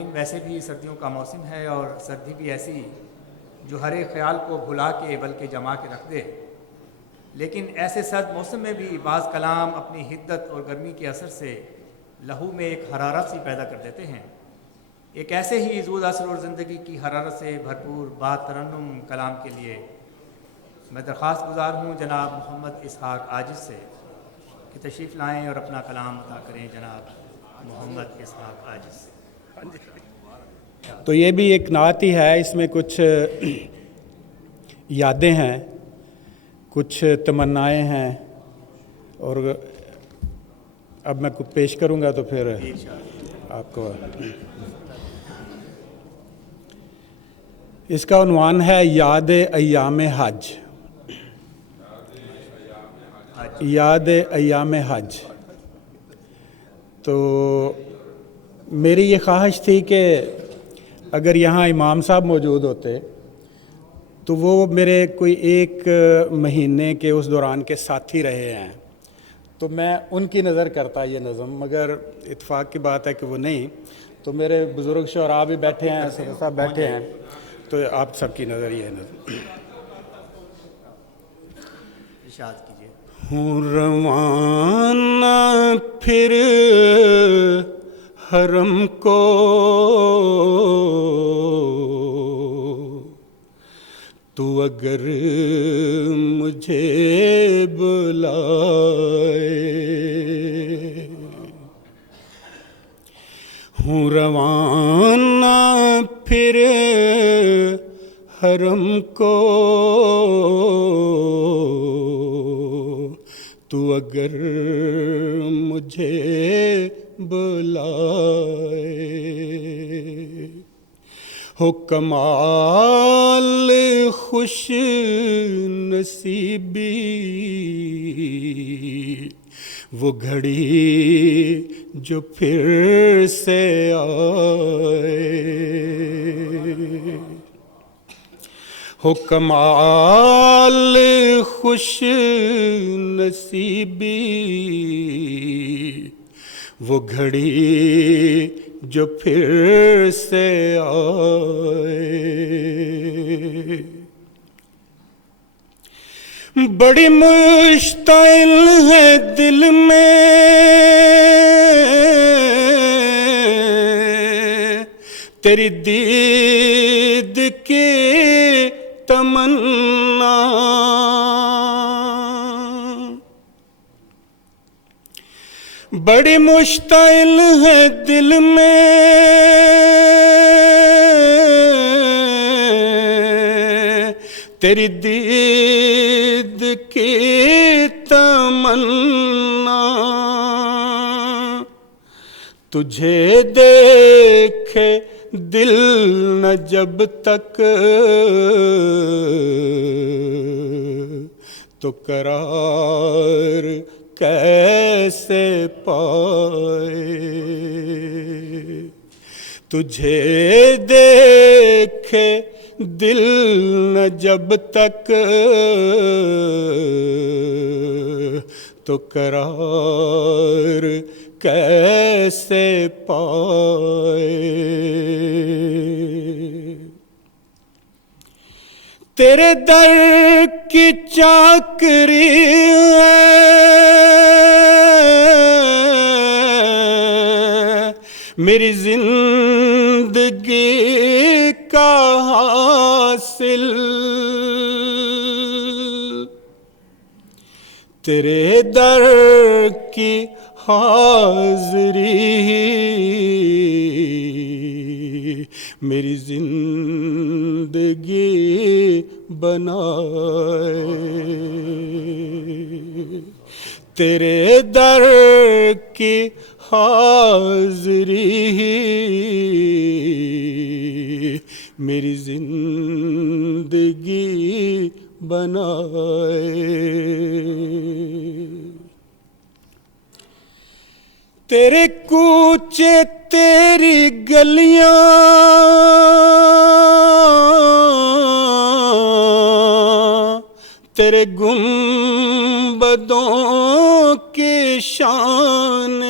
ویسے بھی سردیوں کا موسم ہے اور سردی بھی ایسی جو ہر ایک خیال کو بھلا کے بلکہ جما کے رکھ دے، لیکن ایسے سرد موسم میں بھی بعض کلام اپنی حدت اور گرمی کے اثر سے لہو میں ایک حرارت سی پیدا کر دیتے ہیں۔ ایک ایسے ہی زود اثر اور زندگی کی حرارت سے بھرپور بات ترنم کلام کے لیے میں درخواست گزار ہوں جناب محمد اسحاق عاجز سے کہ تشریف لائیں اور اپنا کلام عطا کریں۔ جناب محمد اسحاق عاجز سے۔ تو یہ بھی ایک نعت ہی ہے، اس میں کچھ یادیں ہیں، کچھ تمنائیں ہیں، اور اب میں پیش کروں گا تو پھر آپ کو۔ اس کا عنوان ہے یاد ایام حج۔ یاد ایام حج۔ تو میری یہ خواہش تھی کہ اگر یہاں امام صاحب موجود ہوتے تو وہ میرے کوئی ایک مہینے کے اس دوران کے ساتھی رہے ہیں، تو میں ان کی نظر کرتا یہ نظم، مگر اتفاق کی بات ہے کہ وہ نہیں، تو میرے بزرگ شعراء بھی بیٹھے ہیں، صاحب بیٹھے ہیں، تو آپ سب کی نظر یہ نظم ارشاد کیجیے۔ ہوں روانہ پھر حرم کو تو اگر مجھے بلائے، ہوں روانہ پھر حرم کو تو اگر مجھے بلائے، ہو کمال خوش نصیبی وہ گھڑی جو پھر سے آئے، ہو کمال خوش نصیبی وہ گھڑی جو پھر سے آئے، بڑی مشتعل ہے دل میں تیری دید کی تمنا، بڑی مشتعل ہے دل میں تیری دید کی تمنا، تجھے دیکھے دل نہ جب تک تو قرار کیسے پائے، تجھے دیکھے دل نہ جب تک تو قرار کیسے پائے، تیرے در کی چاکری ہے میری زندگی کا حاصل، تیرے در کی حاضری میری زندگی بنائے، تیرے در کی حاضری میری زندگی بنائے، تیرے کوچے تیری گلیاں تیرے گنبدوں کی شان،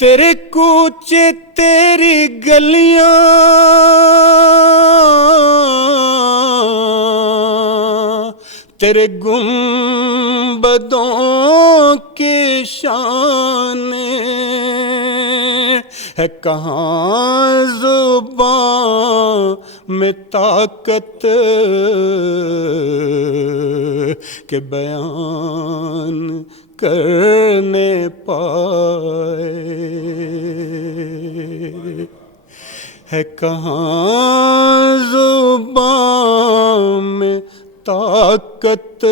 تیرے کوچے تیری گلیاں تیرے گنبدوں کی شان ہے، کہاں زبان میں طاقت کہ بیان کرنے پائے، ہے کہاں زبان میں طاقت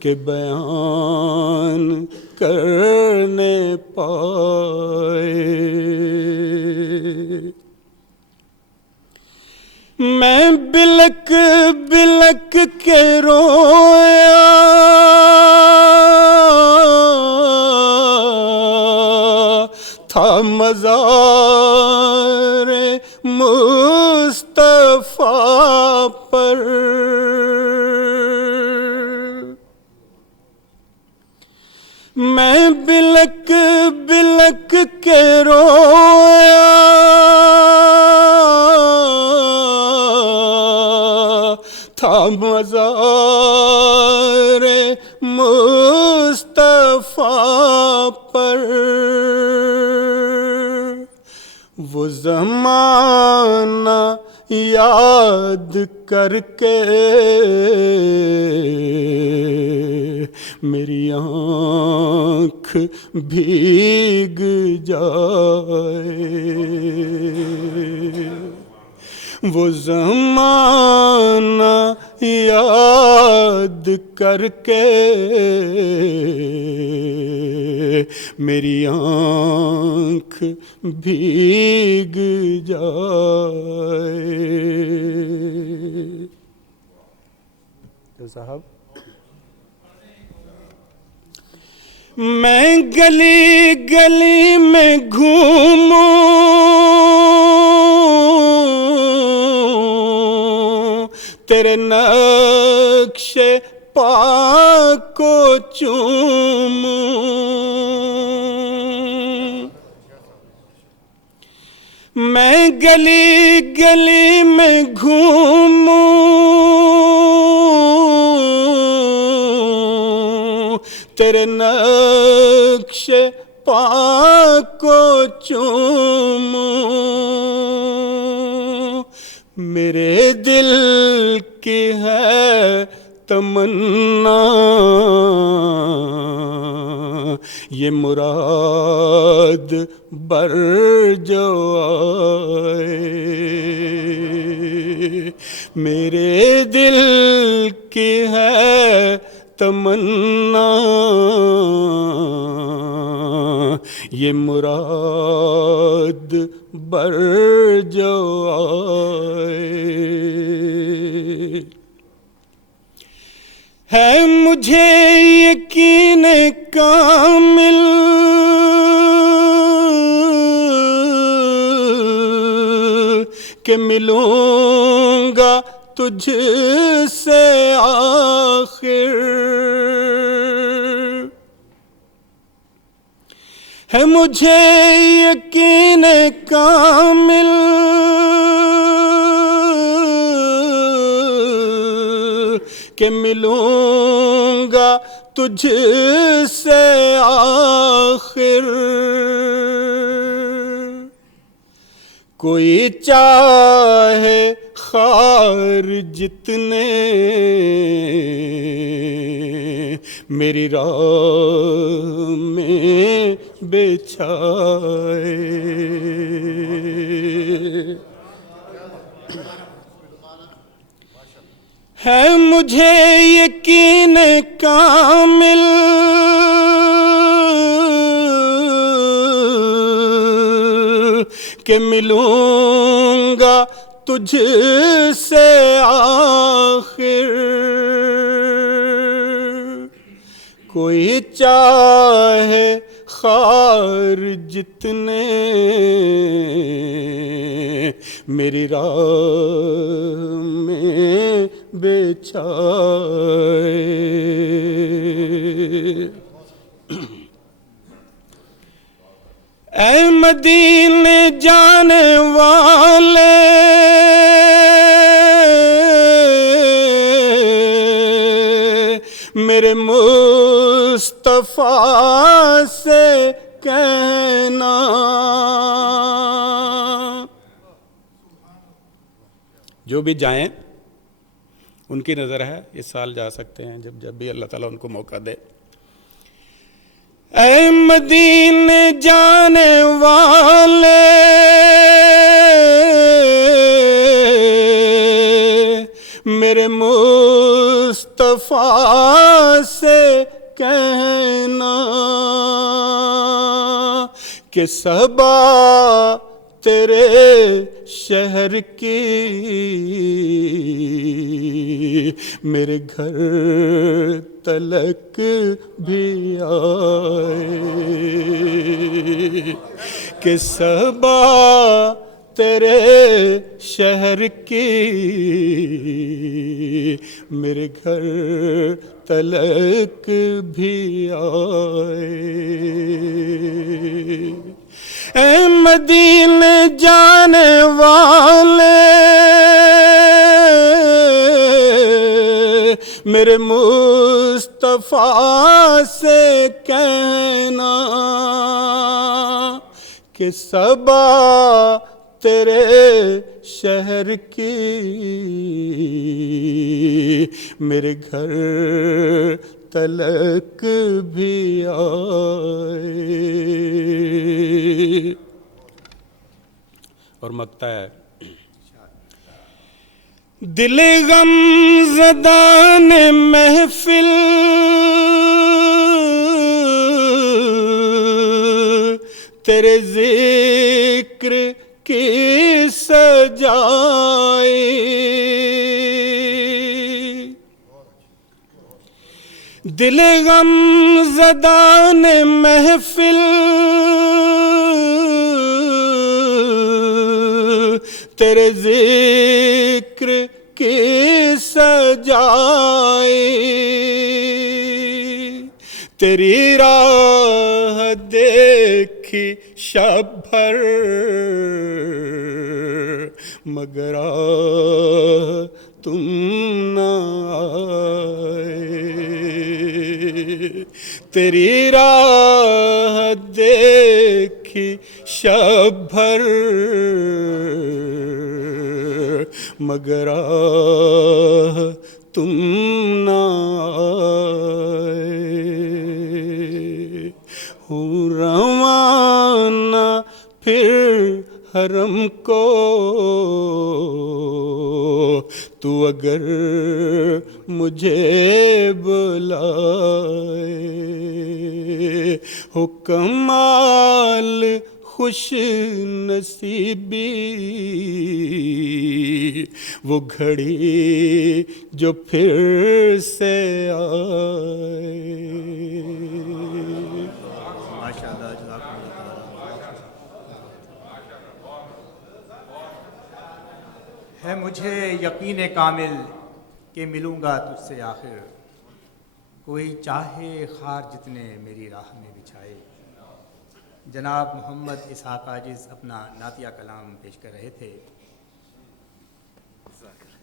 کہ بیان کرنے پائے۔ میں بلک بلک کے رویا تھا مزار مصطفیٰ پر، میں بلک بلک کے رویا تھا مزار مصطفیٰ پر، وہ زمانہ یاد کر کے میری آنکھ بھیگ جائے، وہ زمانہ یاد کر کے میری آنکھ بھیگ جائے۔ تو صاحب میں گلی گلی میں گھوموں تیرے نقش پا کو چوموں، میں گلی گلی میں گھوموں تیرے نقش پا کو چوموں، میرے دل کی ہے تمنا یہ مراد بر جو آئے، میرے دل کی ہے تمنا یہ مراد بر جو آئے، ہے مجھے یقین کامل کہ ملوں گا تجھ سے آخر، ہے مجھے یقین کامل کہ ملوں گا تجھ سے آخر، کوئی چاہے خار جتنے میری راہ میں بچھائے، ہے مجھے یقین کامل کہ ملوں گا تجھ سے آخر، کوئی چاہے خار جتنے میری راہ میں بچھائے، اے مدینے جانے والے میرے مصطفیٰ سے کہنا، جو بھی جائیں ان کی نظر ہے اس سال جا سکتے ہیں جب بھی اللہ تعالیٰ ان کو موقع دے. اے مدینے جانے والے میرے مصطفیٰ سے کہنا کہ صبا تیرے شہر کی میرے گھر تلک بھی آئے، کہ صبا تیرے شہر کی میرے گھر تلک بھی آئے. اے مدینے جانے والے میرے مصطفیٰ سے کہنا کہ صبا تیرے شہر کی میرے گھر تلک بھی آئے. اور مقطع ہے، دل غم زدان محفل تیرے ذکر کی سجائے، دل غم زدان محفل تیرے ذکر کی سجائے، تیری راہ دیکھی شب بھر مگر تم نہ آئے، تیری راہ دیکھی شب بھر مگر تم نہ آئے. ہوں روانہ پھر حرم کو تو اگر مجھے بلائے، ہو کمال خوش نصیبی وہ گھڑی جو پھر سے آئے. ماشاءاللہ، جزاکم اللہ تعالیٰ. ہے مجھے یقین کامل کہ ملوں گا تجھ سے آخر، کوئی چاہے خار جتنے میری راہ میں بچھائے. جناب محمد اسحاق عاجز اپنا نعتیہ کلام پیش کر رہے تھے.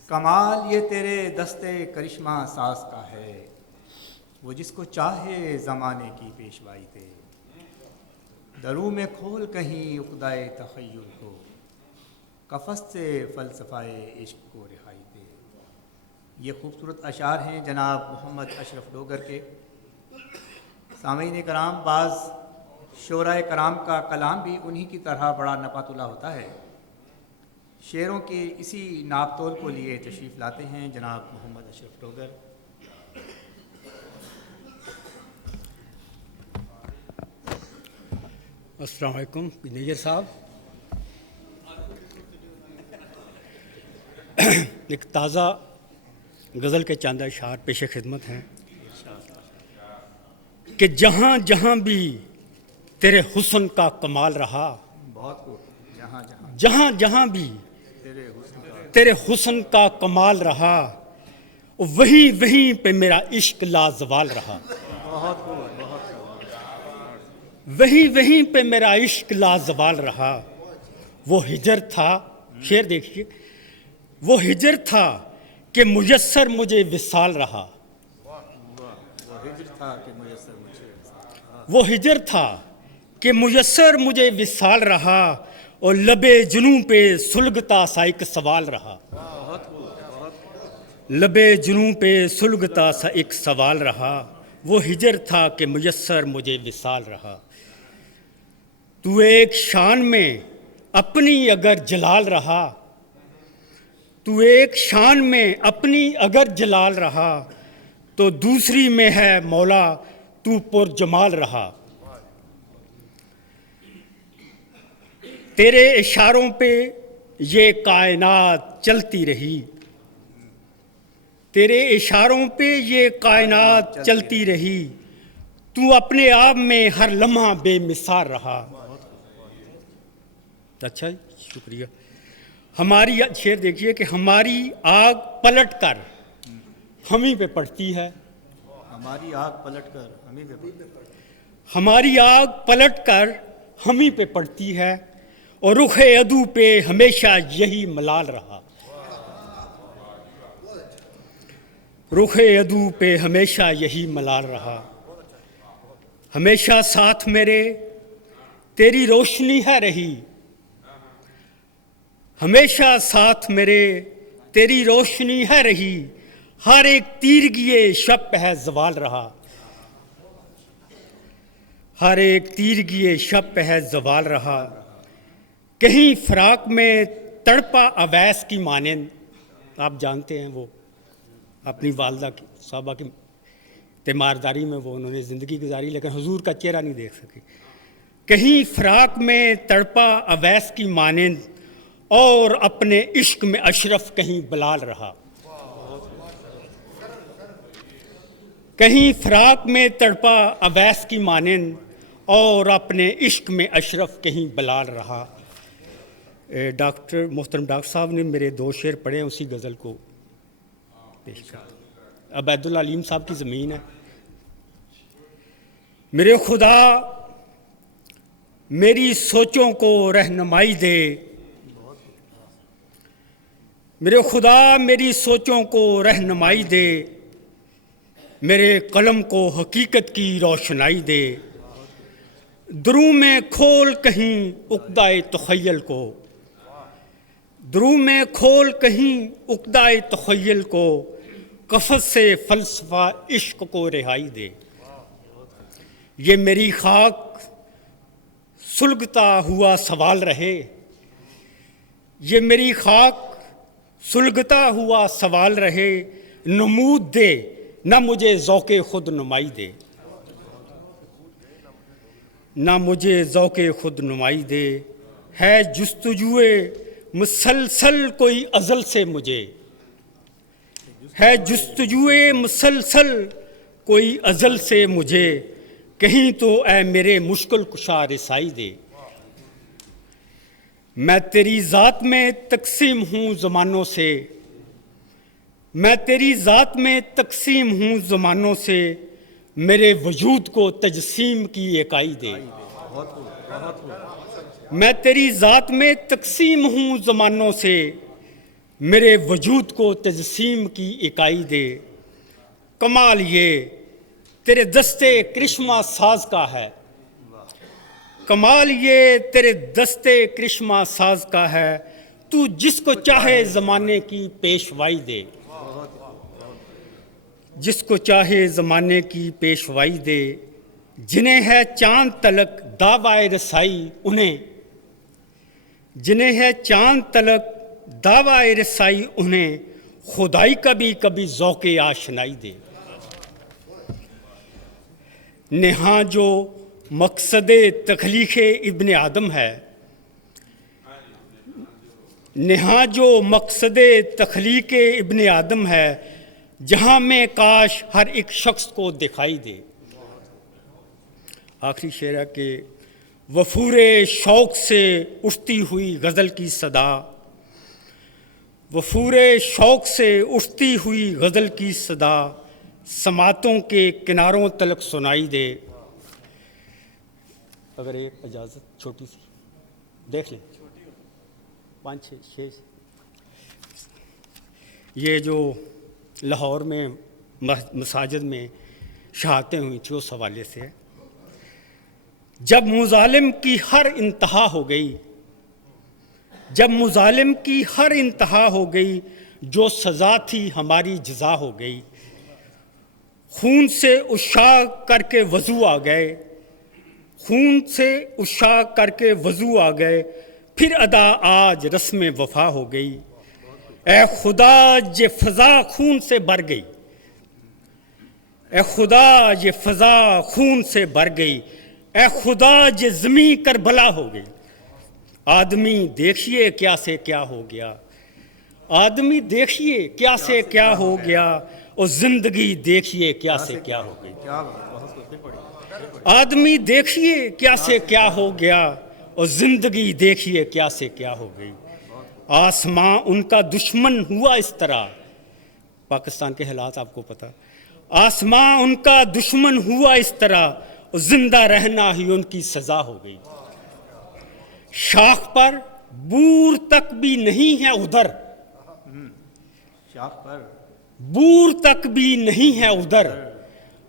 کمال یہ تیرے دستے کرشمہ ساز کا ہے، وہ جس کو چاہے زمانے کی پیشوائی دے. درو میں کھول کہیں عقدۂ تخیل کو، قفس سے فلسفہ عشق کو رہائی دے. یہ خوبصورت اشعار ہیں جناب محمد اشرف ڈوگر کے. سامعین کرام، بعض شعراء کرام کا کلام بھی انہی کی طرح بڑا نپاتلا ہوتا ہے. شعروں کے اسی ناپ تول کو لیے تشریف لاتے ہیں جناب محمد اشرف ڈوگر. السلام علیکم نیجر صاحب. ایک تازہ غزل کے چاند اشعار پیش خدمت ہیں کہ جہاں جہاں بھی تیرے حسن کا کمال رہا، بہت خوب. جہاں جہاں بھی تیرے حسن کا کمال رہا، وہیں پہ میرا عشق لازوال رہا. بہت خوب، بہت خوب. وہیں پہ میرا عشق لازوال رہا. وہ ہجر تھا، شعر دیکھیے، وہ ہجر تھا کہ میسر مجھے وصال رہا. وہ ہجر تھا کہ میسر مجھے وصال رہا، اور لبے جنوں پہ سلگتا سا ایک سوال رہا. لبے جنوں پہ سلگتا سا ایک سوال رہا. وہ ہجر تھا کہ میسر مجھے وصال رہا. تو ایک شان میں اپنی اگر جلال رہا، تو ایک شان میں اپنی اگر جلال رہا، تو دوسری میں ہے مولا تو پر جمال رہا. تیرے اشاروں پہ یہ کائنات چلتی رہی، تیرے اشاروں پہ یہ کائنات چلتی رہی. تو اپنے آپ میں ہر لمحہ بے مثال رہا. اچھا شکریہ. ہماری شعر دیکھیے کہ ہماری آگ پلٹ کر ہمیں پہ پڑتی ہے. ہماری آگ پلٹ کر ہمیں پہ پڑتی ہے. ہماری آگ پلٹ کر ہمیں پہ پڑتی ہے، اور رخ عدو پہ ہمیشہ یہی ملال رہا. رخ عدو پہ ہمیشہ یہی ملال رہا. ہمیشہ ساتھ میرے تیری روشنی ہے رہی، ہمیشہ ساتھ میرے تیری روشنی ہے رہی. ہر ایک تیرگیے شب پہ ہے زوال رہا. ہر ایک تیرگیے شب پہ ہے زوال رہا. کہیں فراق میں تڑپا اویس کی مانند، آپ جانتے ہیں وہ اپنی والدہ کی صحابہ کی تیمارداری میں وہ انہوں نے زندگی گزاری، لیکن حضور کا چہرہ نہیں دیکھ سکے. کہیں فراق میں تڑپا اویس کی مانند، اور اپنے عشق میں اشرف کہیں بلال رہا. کہیں فراق میں تڑپا اویس کی مانند، اور اپنے عشق میں اشرف کہیں بلال رہا. محترم ڈاکٹر صاحب نے میرے 2 شعر پڑھے ہیں، اسی غزل کو پیش کرتا ہوں. عبید العلیم صاحب کی زمین ہے. میرے خدا میری سوچوں کو رہنمائی دے، میرے خدا میری سوچوں کو رہنمائی دے، میرے قلم کو حقیقت کی روشنائی دے. دروں میں کھول کہیں عقدۂ تخیل کو، دروں میں کھول کہیں عقدۂ تخیل کو، قفس سے فلسفہ عشق کو رہائی دے. یہ میری خاک سلگتا ہوا سوال رہے، یہ میری خاک سلگتا ہوا سوال رہے. نمود دے نہ مجھے ذوق خود نمائی دے، نہ مجھے ذوق خود نمائی دے. ہے جستجوئے مسلسل کوئی ازل سے مجھے، ہے جستجوئے مسلسل کوئی ازل سے مجھے. کہیں تو اے میرے مشکل کشا رسائی دے. میں تیری ذات میں تقسیم ہوں زمانوں سے، میں تیری ذات میں تقسیم ہوں زمانوں سے. میرے وجود کو تجسیم کی اکائی دے. میں تیری ذات میں تقسیم ہوں زمانوں سے، میرے وجود کو تجسیم کی اکائی دے. کمال یہ تیرے دستے کرشمہ ساز کا ہے، کمال یہ تیرے دستے کرشمہ ساز کا ہے. تو جس کو چاہے زمانے کی پیشوائی دے، جس کو چاہے زمانے کی پیشوائی دے. جنہیں ہے چاند تلک دعویٰ رسائی انہیں، جنہیں ہے چاند تلک دعویٰ رسائی انہیں. خدائی کا بھی کبھی ذوق آشنائی دے. نہاں جو مقصد تخلیق ابن آدم ہے، نہاں جو مقصد تخلیق ابن آدم ہے، جہاں میں کاش ہر ایک شخص کو دکھائی دے. آخری شعر ہے کہ وفور شوق سے اٹھتی ہوئی غزل کی صدا، وفور شوق سے اٹھتی ہوئی غزل کی صدا. سماعتوں کے کناروں تلک سنائی دے. اگر ایک اجازت چھوٹی سی دیکھ لیں 5 6 یہ جو لاہور میں مساجد میں شہادتیں ہوئی تھیں اس حوالے سے جب مظالم کی ہر انتہا ہو گئی، جب مظالم کی ہر انتہا ہو گئی، جو سزا تھی ہماری جزا ہو گئی، خون سے اشاق کر کے وضو آ گئے، خون سے اشاق کر کے وضو آ گئے، پھر ادا آج رسم وفا ہو گئی، اے خدا یہ فضا خون سے بھر گئی، اے خدا یہ فضا خون سے بھر گئی، اے خدا یہ زمین کربلا ہو گئی۔ آدمی دیکھیے کیا سے کیا ہو گیا، آدمی دیکھیے کیا سے کیا ہو گیا، اور زندگی دیکھیے کیا سے کیا ہو گئی۔ آدمی دیکھیے کیا سے کیا ہو گیا، اور زندگی دیکھیے کیا سے کیا ہو گئی۔ آسماں ان کا دشمن ہوا اس طرح، پاکستان کے حالات آپ کو پتہ، آسماں ان کا دشمن ہوا اس طرح، اور زندہ رہنا ہی ان کی سزا ہو گئی۔ شاخ پر بور تک بھی نہیں ہے ادھر، شاخ پر بور تک بھی نہیں ہے ادھر،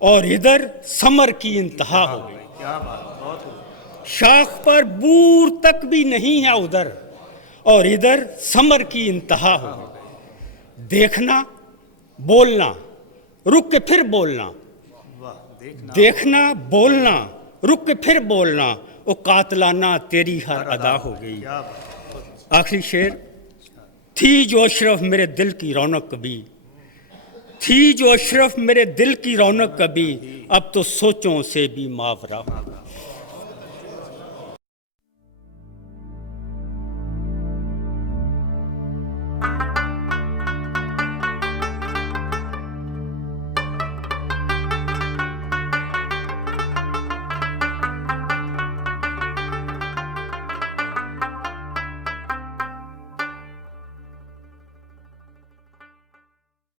اور ادھر ثمر کی انتہا ہو گئی۔ کیا بات، بہت خوب۔ شاخ پر بور تک بھی نہیں ہے ادھر، اور ادھر ثمر کی انتہا ہو گئی۔ دیکھنا بولنا رک کے پھر بولنا، واہ، دیکھنا بولنا رک کے پھر بولنا، او قاتلانہ تیری ہر ادا ہو گئی۔ کیا بات۔ آخری شعر، تھی جو اشرف میرے دل کی رونق کبھی، تھی جو اشرف میرے دل کی رونق کبھی، اب تو سوچوں سے بھی ماورا ہو۔